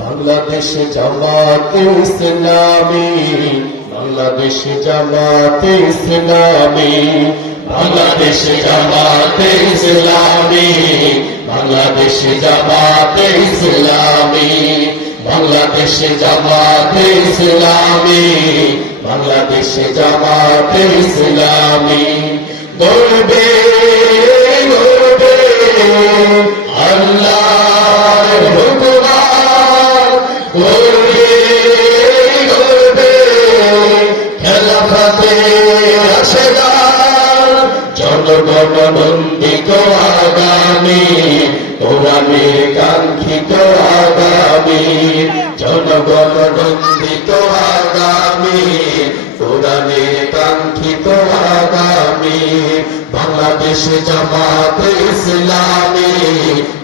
বাংলাদেশ জামাতে ইসলামী, বাংলাদেশ জামাতে ইসলামী, বাংলাদেশ জামাতে ইসলামী, বাংলাদেশ জামাতে ইসলামী, বাংলাদেশ জামাতে ইসলামী, বাংলাদেশ জামাতে ইসলামী। গর্বে গর্বে আল্লাহর হুকুমান, গর্বে গর্বে খেলাফতে রাশেদান, জনগণ নন্দিত আগামী, কোরআনের কাঙ্ক্ষিত আগামী, জনগণ নন্দিত আগামী, কোরআনের কাঙ্ক্ষিত আগামী। বাংলাদেশ জামাতে ইসলামী,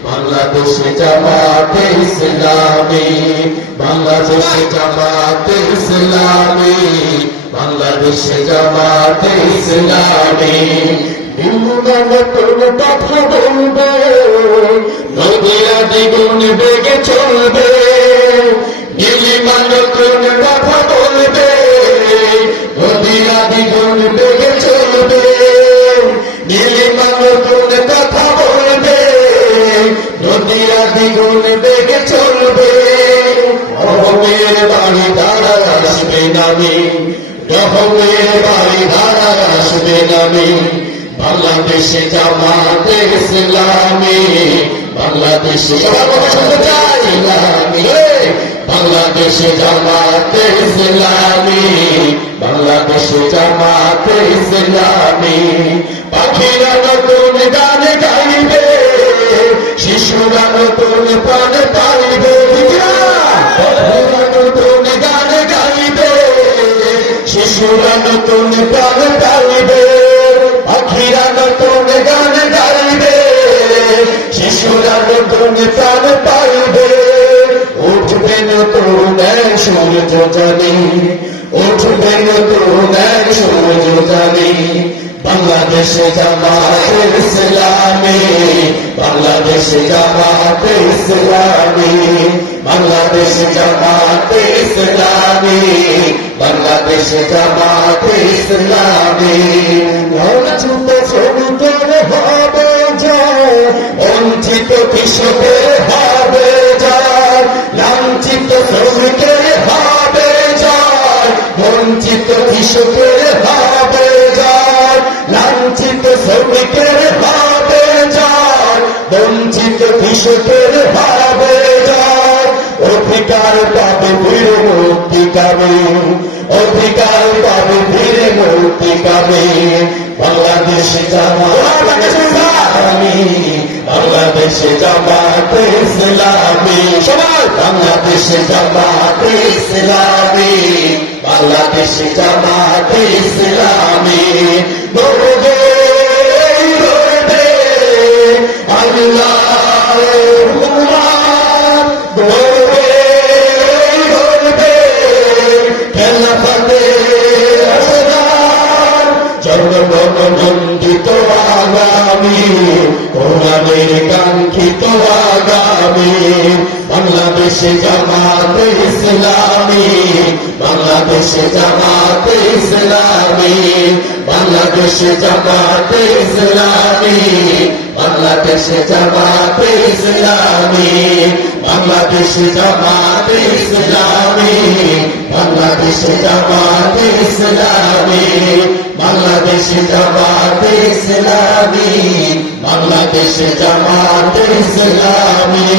বাংলাদেশ জামাতে ইসলামী, বাংলাদেশ জামাতে ইসলামী, বাংলাদেশ জামাতে ইসলামী। নতুন কথা বলবে, নদীরা দ্বিগুণ বেগে চলবে, নীলিমা নতুন কথা বলবে, নদীরা দ্বিগুণ বেগে চলবে, নীলিমা নতুন কথা বলবে, নদীরা দ্বিগুণ বেগে চলবে। রহমের বাড়ি দ্বারা আসবে নামি, রহমের বাড়ি দ্বারা আসবে নামি। বাংলাদেশে জামাতে ইসলামী, বাংলাদেশে ইসলামী, বাংলাদেশে জামাতে ইসলামী, বাংলাদেশে জামাতে ইসলামী। পাখিরা নতুন গান গাইবে, শিশুরা নতুন প্রাণ পাইবে, পাখিরা নতুন গান গাইবে, শিশুরা নতুন প্রাণ পাইবে, পাখিরা নতুন গান গাইবে, শিশুরা নতুন প্রাণ পাইবে। উঠবে নতুন এক সূর্য জানি, উঠবে নতুন এক সূর্য জানি। বাংলাদেশে জামাতে ইসলামী, বাংলাদেশে জামাতে ইসলামী, বাংলাদেশে জামাতে ইসলামী, বাংলাদেশে জামাতে ইসলামী। লাঞ্ছিত শ্রমিকের হবে জয়, বঞ্চিত কৃষকের হবে জয়, লাঞ্ছিত শ্রমিকের হবে জয়, বঞ্চিত কৃষকের হবে জয়, লাঞ্ছিত শ্রমিকের হবে জয়, বঞ্চিত কৃষকের হবে জয়। অধিকার পাবে ফিরে মুক্তি কামে, অধিকার পাবে ফিরে মুক্তি কামে। বাংলাদেশ জামাতে ইসলামী, বাংলাদেশ জামাতে ইসলামী, সবাই বাংলাদেশ জামাতে ইসলামী, বাংলাদেশ জামাতে ইসলামী। গর্বে গর্বে আল্লাহর হুকুমান, গর্বে গর্বে খেলাফতে রাশেদান, জনগণ নন্দিত আগামী, কোরআনের কাঙ্ক্ষিত আগামী। বাংলাদেশে জামাতে ইসলামী, বাংলাদেশে জামাতে ইসলামী, বাংলাদেশে জামাতে ইসলামী, বাংলাদেশে জামাতে ইসলামী, বাংলাদেশে জামাতে ইসলামী, বাংলাদেশে জামাতে ইসলামী, বাংলাদেশে জামাতে ইসলামী, বাংলাদেশে জামাতে ইসলামী।